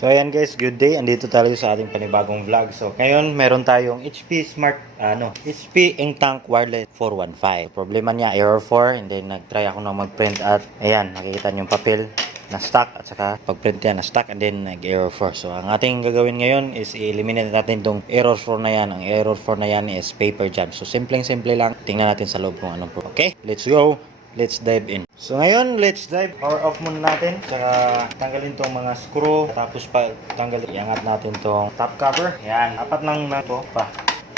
So ayan guys, good day. Andito tayo sa ating panibagong vlog. So ngayon meron tayong HP Smart ano, HP Ink Tank Wireless 415. Problema niya error 4 and then nagtry ako na mag-print at ayan, nakikita niyo yung papel na stock at saka pag-print yan na stock and then nag-error 4. So ang ating gagawin ngayon is i-eliminate natin tong error 4 na yan. Ang error 4 na yan is paper jam. So simpleng simple lang. Tingnan natin sa loob kung anong pro. Okay, let's go. Let's dive in. So ngayon, let's dive. Power off muna natin. Saka tanggalin tong mga screw. Tapos pa tanggalin. Iangat natin tong top cover. Yan. Apat lang na to pa.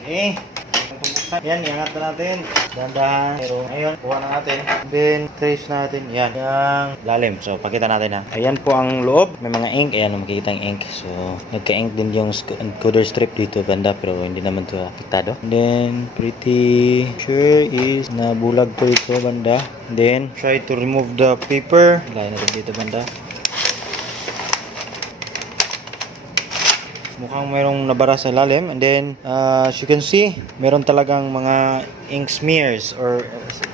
Okay. Yan, iangat na natin. Dandahan. Pero ngayon, kuha na natin. Then, trace natin. Yan. Yang lalim. So, pakita natin ha. Ayan po ang loob. May mga ink. Ayan, makikita ang ink. So, nagka-ink din yung encoder strip dito banda. Pero hindi naman to apektado. Then, pretty sure is nabulag po ito banda. Then, try to remove the paper. Lagay natin dito banda. Mukhang mayroong nabara sa lalim. And then uh, as you can see meron talagang mga ink smears or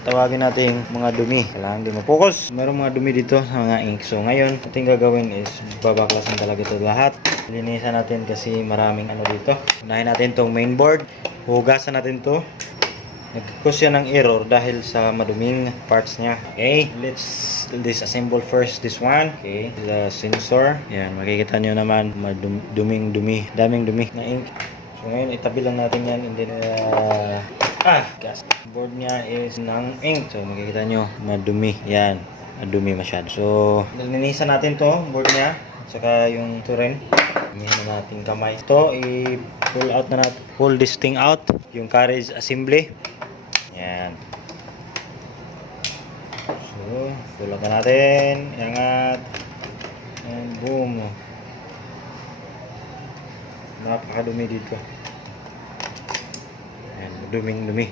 tawagin natin mga dumi. Kailangan di mo-focus meron mga dumi dito sa mga ink. So ngayon ating gagawin is babaklasan talaga ito lahat. Linisan natin kasi maraming ano dito. Unahin natin tong mainboard hugasan natin to Nagkakos yan ng error dahil sa maduming parts niya. Okay, let's disassemble first this one. Okay, the sensor. Yan, makikita nyo naman maduming dumi. Daming dumi na ink. So ngayon, itabi lang natin yan and then uh, ah, gas. Board niya is ng ink. So makikita nyo, madumi. Yan, madumi masyado. So, nalinisan natin to, board niya. Saka yung ito. Gamihan na natin kamay. Ito, i-pull out na natin. Pull this thing out. Yung carriage assembly. Yan. So, tulak na natin. Iangat. And boom. Napakadumi dito. Yan, duming dumi.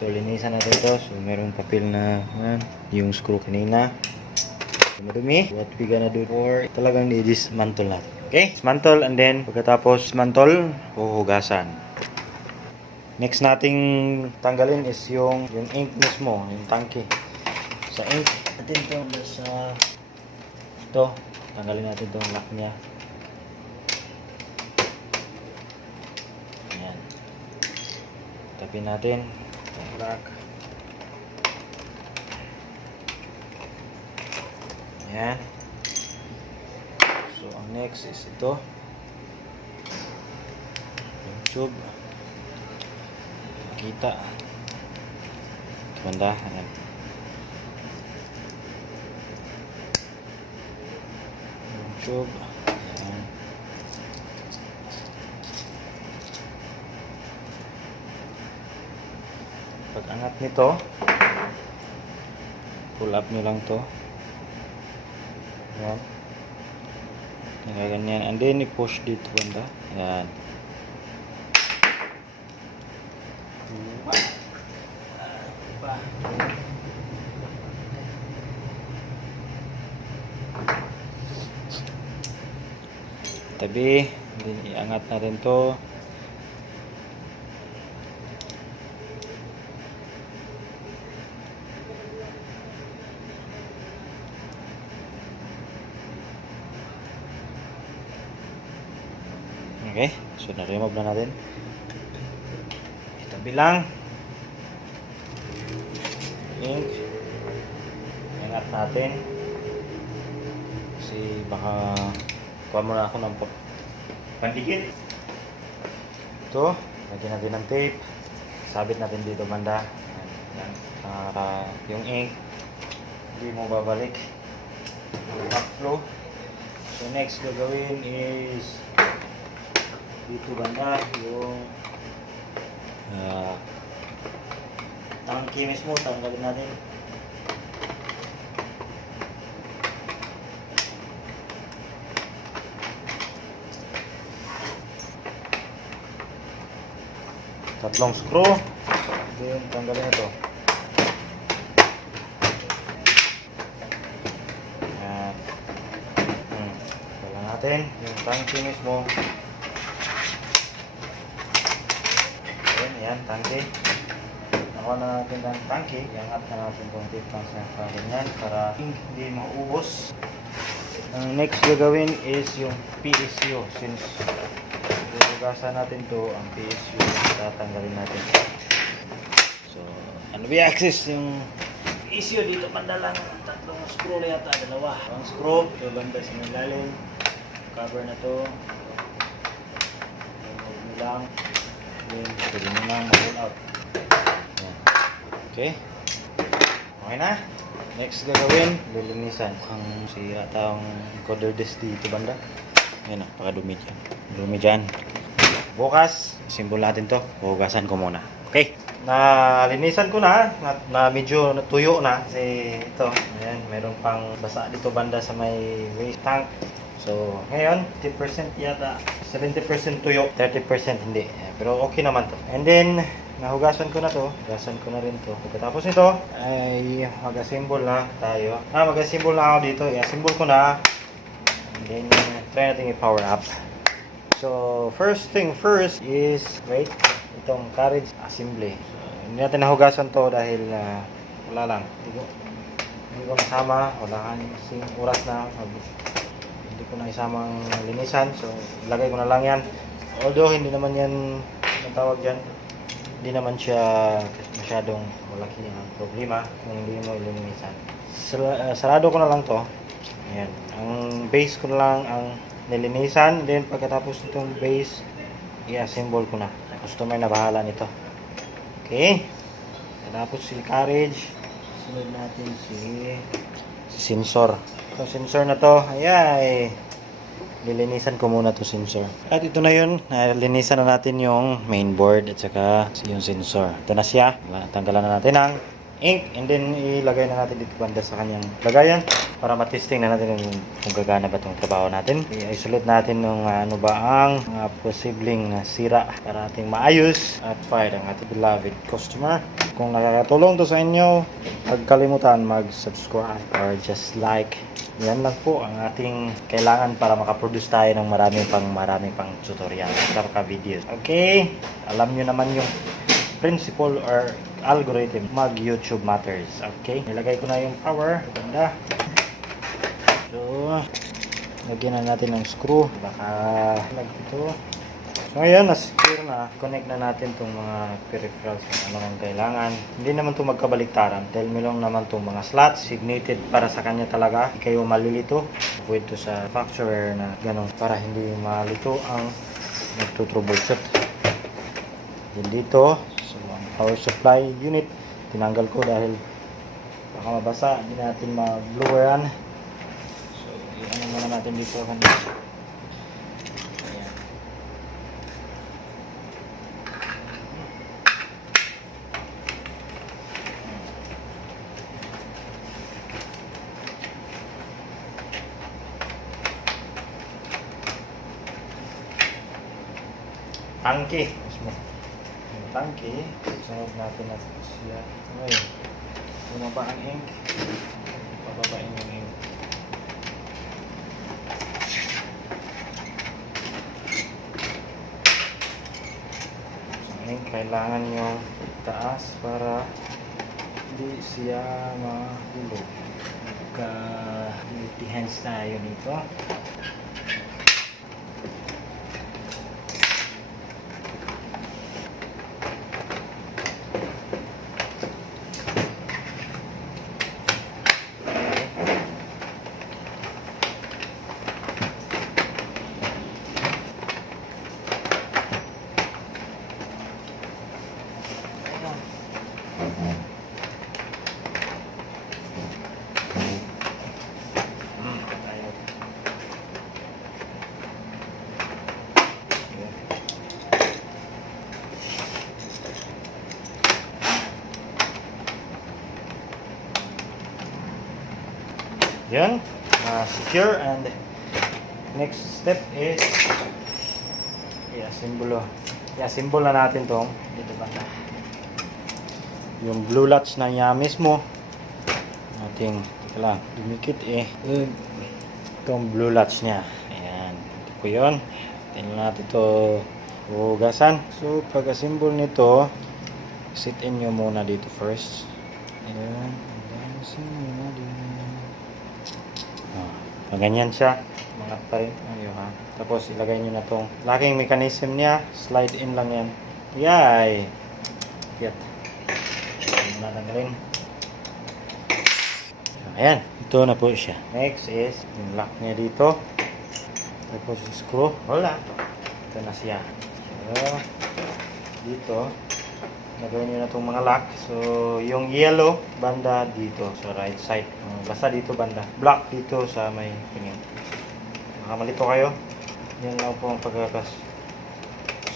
So, linisan natin to. So, merong papel na yan, yung screw kanina. Madumi. What we gonna do for talagang i-dismantle natin. Okay? Dismantle and then pagkatapos dismantle, huhugasan. Next nating tanggalin is yung yung ink mismo, yung tangke. Sa ink natin to sa ito, tanggalin natin tong lock niya. Ayan. Tapin natin yung lock. Ayan. Next is ito. Yung tube kita. Banda ayan. Yung tube ayan. Pag angat nito. Pull up nyo lang to. Ayan Tingnan ganyan and then i-push dito banda. Ayan. Tabi. Then iangat natin to okay so na-remove na natin. Itabi lang ink iangat natin. Kasi baka kuha muna ako ng pa- pandikit. Ito lagyan natin ng tape. Sabit natin dito banda. Yan. Para yung ink hindi mo babalik. Backflow. So next gagawin is dito banda yung uh, tangki mismo tanggalin natin. Tatlong screw. Then tanggalin ito yan hmm. tanggalin natin yung tangki mismo tangki nakuha na natin ang tangki iangat na natin itong tip pang sa ganyan para hindi mauubos Ang next gagawin is yung PSU since hugasan natin to ang PSU tatanggalin natin. So, ano ba access yung PSU dito banda lang tatlong screw na yata dalawa. Ang screw ito banda sa ilalim. Cover na to. Nyo lang. Pwede nyo lang mag-pull out. Yan. Okay. Okay na. Next gagawin, lilinisan. Ang si atang encoder disc dito banda. Yan o, pakadumi dyan. Dumi dyan. Bukas, simbol natin to. Hugasan ko muna. Okay. Nalinisan ko na, na, na medyo natuyo na kasi ito, ayan, meron pang basa dito banda sa may waste tank. So, ngayon, 50% yata, 70% tuyo, 30% hindi. Eh, Pero okay naman to. And then, nahugasan ko na to. Hugasan ko na rin to. Pagkatapos nito, ay mag-assemble na tayo. Ah, mag-assemble na ako dito. I-assemble ko na. And then, try natin i-power up. So, first thing first is, wait, itong carriage assembly. So, hindi natin nahugasan to dahil ah, wala lang. Hindi ko, hindi ko nasama. Wala kasing oras na. Mag- hindi ko na isamang linisan. So, ilagay ko na lang yan. Although, hindi naman yan, ang tawag dyan, hindi naman siya masyadong malaki ang problema kung hindi mo ilinisan. Ah, sarado ko na lang to. Ayan. Ang base ko na lang ang nilinisan. Then, pagkatapos nitong base, i-assemble ko na. Customer na bahala nito. Okay. Pagkatapos si carriage. Sunod natin si, si sensor. Itong sensor na to, ayay. Lilinisan ko muna to sensor. At ito na yun, nalinisan na natin yung mainboard at saka yung sensor. Ito na siya. Tanggalan na natin ang ink and then ilagay na natin dito banda sa kanyang lagayan para matesting na natin kung, kung gagana ba itong trabaho natin. I-isolate natin ng ano ba ang mga posibleng sira para ating maayos at fire ang ating beloved customer. Kung nakakatulong to sa inyo, huwag kalimutan mag-subscribe or just like yan lang po ang ating kailangan para makaproduce tayo ng maraming pang maraming pang tutorial at videos. Okay? Alam nyo naman yung principle or algorithm mag YouTube matters. Okay? Nilagay ko na yung power. Ganda. So, lagyan na natin ng screw. Baka lag ito. So ngayon, na-secure na. Connect na natin itong mga peripherals kung ano ang kailangan. Hindi naman ito magkabaliktaran. Dahil lang naman itong mga slots. Signated para sa kanya talaga. Hindi kayo malilito. Avoid to sa factorer na ganun. Para hindi malito ang nagtutroubleshoot. Then dito, power supply unit, tinanggal ko dahil baka mabasa. Hindi natin ma-bloweran. So, i-ano muna natin dito kanina. Tangke. Tangke. Sunod natin na siya. Ngayon. Bumaba ang ink. Pababain yung ink. Ink kailangan yung taas para hindi siya mahulog. Magka hands tayo nito. Hmm, tayo. Yan, secure and next step is i-assemble. I-assemble na natin tong dito banda. Yung blue latch na niya mismo ating teka dumikit eh. Itong blue latch niya. Ayan. Ito po yun. Tingnan natin ito hugasan. So, pag-assemble nito, sit in nyo muna dito first. Ayan. And then, sit muna din. Ah. Pag ganyan siya, pa rin. Ayun ha. Tapos ilagay nyo na tong locking mechanism niya. Slide in lang yan. Yay! Cute. Ayan na tanggalin. Ayan. Ito na po siya. Next is yung lock niya dito. Tapos yung screw. Wala. Ito na siya. So, dito. Nagawin nyo na itong mga lock. So, yung yellow, banda dito sa right side. Basta dito banda. Black dito sa may tingin. Baka malito kayo. Yan lang po ang pagkakas.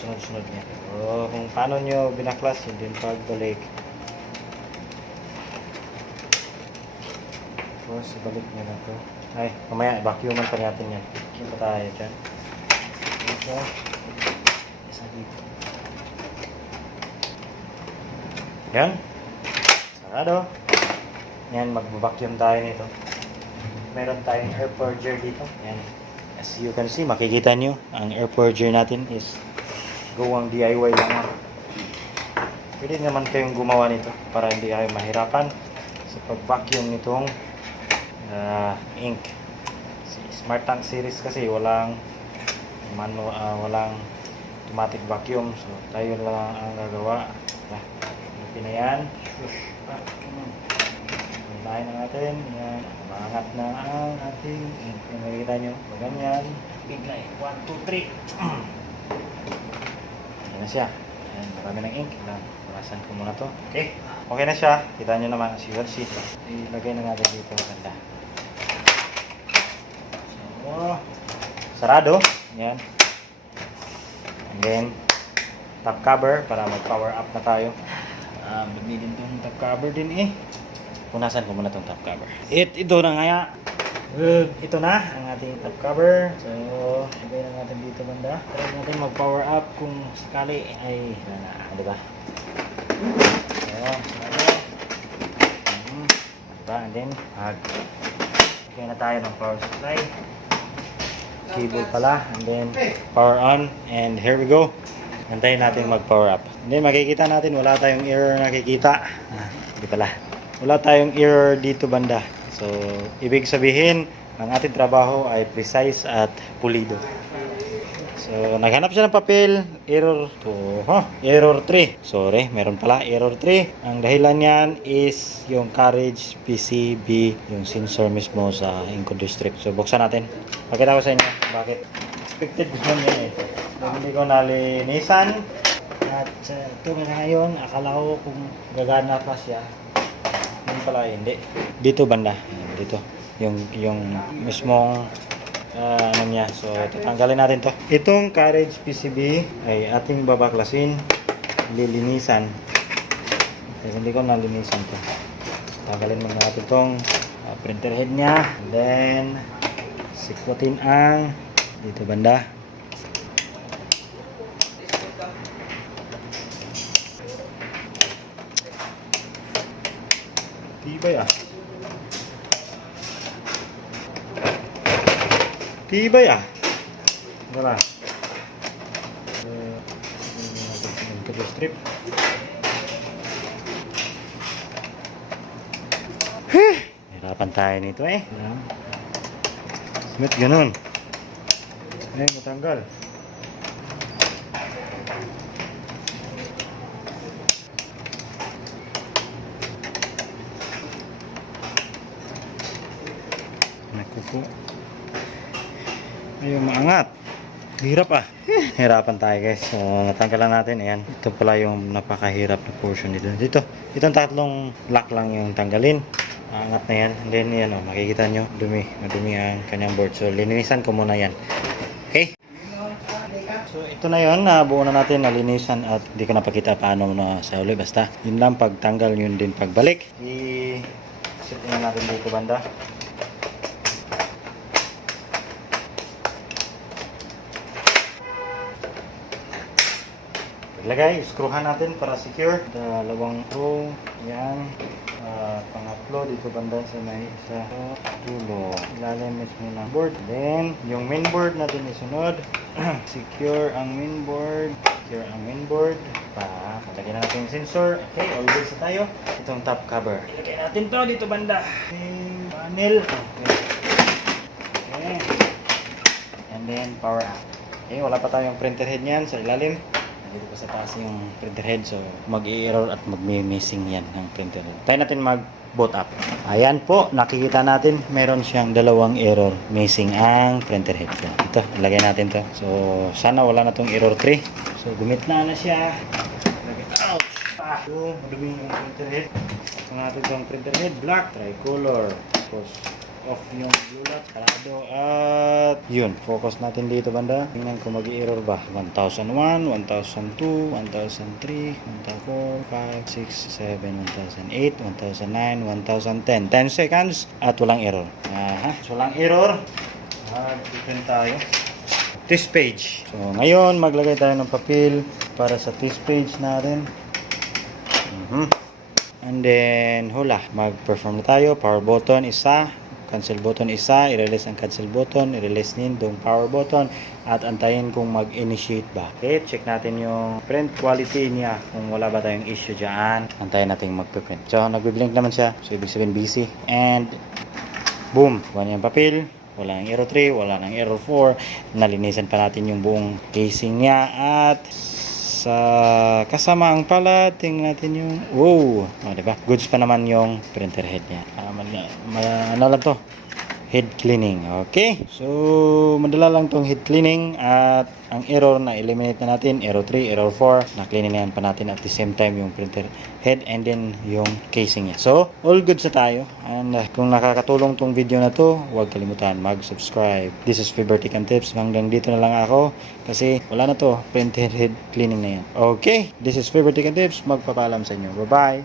Sunod-sunod niya. So, kung paano nyo binaklas, yun din pagbalik. Tapos, ibalik nyo na to. Ay, mamaya, vacuuman pa natin yan. Pa tayo dyan. Dito. Isa dito. Yan. Sarado. Yan, mag-vacuum tayo nito. Meron tayong air purger dito. Yan. As you can see, makikita nyo, ang air purger natin is gawang DIY lang. Pwede naman kayong gumawa nito para hindi kayo mahirapan sa pag-vacuum nitong ah, ink. Si Smart Tank series kasi walang manu ah, walang automatic vacuum. So tayo lang ang gagawa. Ah, Ito na yan. Unahin na natin. Yan. Maangat na ang ating ink. Yung makikita nyo. Ganyan. Eh. 1, 2, 3. Yan na siya. Ayan, marami ng ink. Bawasan ko muna to. Okay. Okay na siya. Kita nyo naman as you can see. Ilagay na natin dito. Maganda. So, sarado. Yan. And then, top cover para mag-power up na tayo. Um, din tong top cover din eh. Punasan ko muna tong top cover. It, ito na nga. Uh, ito na ang ating top cover. So, lagay na natin dito banda. Try natin mag-power up kung sakali ay wala na, di ba? So. Diba? And then, mag Lagay na tayo ng power supply. Cable pala. And then, power on. And here we go. Antayin natin mag-power up. Then, makikita natin, wala tayong error nakikita. Ah, hindi pala. Wala tayong error dito banda. So, ibig sabihin, ang ating trabaho ay precise at pulido. So, naghanap siya ng papel, error 2, huh? error 3. Sorry, meron pala, error 3. Ang dahilan niyan is yung carriage PCB, yung sensor mismo sa encoder strip. So, buksan natin. Pakita ko sa inyo bakit. Expected naman yan eh. Hindi ko nalinisan. At uh, ito nga ngayon, akala ko kung gagana pa siya. Hindi pala, hindi. Dito banda. Dito. Yung, yung mismong ah, ano niya. So, tatanggalin natin to. Itong carriage PCB ay ating babaklasin, lilinisan. Kasi hindi ko nalinisan to. Tanggalin muna natin tong ah, printer head niya. And then, sikwatin ang dito banda. Tibay ah. Tibay ah. Wala. Uh, strip. Hirapan tayo nito eh. Smith ganun. Eh, matanggal. Naku po. Ayun, maangat. Hirap ah. Hirapan tayo guys. So, natanggalan natin. Ayan. Ito pala yung napakahirap na portion dito. Dito. Itong tatlong lock lang yung tanggalin. Maangat na yan. And then, yan o. Makikita nyo. Dumi. Madumi ang kanyang board. So, lininisan ko muna yan. Okay? So, ito na yun. Nabuo na natin. Nalinisan at hindi ko napakita paano na sa uli. Basta, yun lang pagtanggal yun din pagbalik. I-set na natin dito banda. Ilagay, screwhan natin para secure. Dalawang screw. Yan. Ah, pangatlo dito banda sa may isa dulo. Ilalim mismo ng board. Then, yung main board natin isunod. secure ang main board. Secure ang main board. Pa, lagyan natin yung sensor. Okay, all good sa tayo. Itong top cover. Ilagay natin to dito banda. Yung panel. Okay. And then power up. Okay, wala pa tayong printer head niyan sa ilalim. Dito pa sa taas yung printer head. So, mag-i-error at mag-missing yan ng printer head. Tayo natin mag-boot up. Ayan po, nakikita natin meron siyang dalawang error. Missing ang printer head. So, ito, ilagay natin to. So, sana wala na tong error 3. So, gumitna na siya. Lagay, ouch! Ah, so, madumi yung printer head. Ito natin itong printer head, black, tricolor. Tapos, off yung blue light, parado at yun, focus natin dito banda. Tingnan ko mag-error ba. 1001, 1002, 1003, 1004, 5, 6, 7, 1008, 1009, 1010 10 seconds at walang error. Aha, walang error. Mag-print tayo. Test page. So ngayon maglagay tayo ng papel para sa test page natin. Mhm. And then, hula, mag-perform na tayo. Power button, isa. Cancel button, isa. I-release ang cancel button. I-release din yung power button. At antayin kung mag-initiate ba. Okay, check natin yung print quality niya. Kung wala ba tayong issue dyan. Antayin natin mag-print. So, nagbiblink naman siya. So, ibig sabihin busy. And, boom. Wala yung papel. Wala ng error 3, wala ng error 4. Nalinisan pa natin yung buong casing niya. At sa kasamaang pala, tingnan natin yung wow, oh, di ba? Goods pa naman yung printer head niya. Ma- ano lang to? Head cleaning. Okay. So, madala lang tong head cleaning at ang error na eliminate na natin, error 3, error 4, na cleaning pa natin at the same time yung printer head and then yung casing niya. So, all good sa tayo. And uh, kung nakakatulong tong video na to, huwag kalimutan mag-subscribe. This is Fiber Tech and Tips. Hanggang dito na lang ako kasi wala na to, printer head cleaning na yan. Okay, this is Fiber Tech and Tips. Magpapaalam sa inyo. Bye-bye!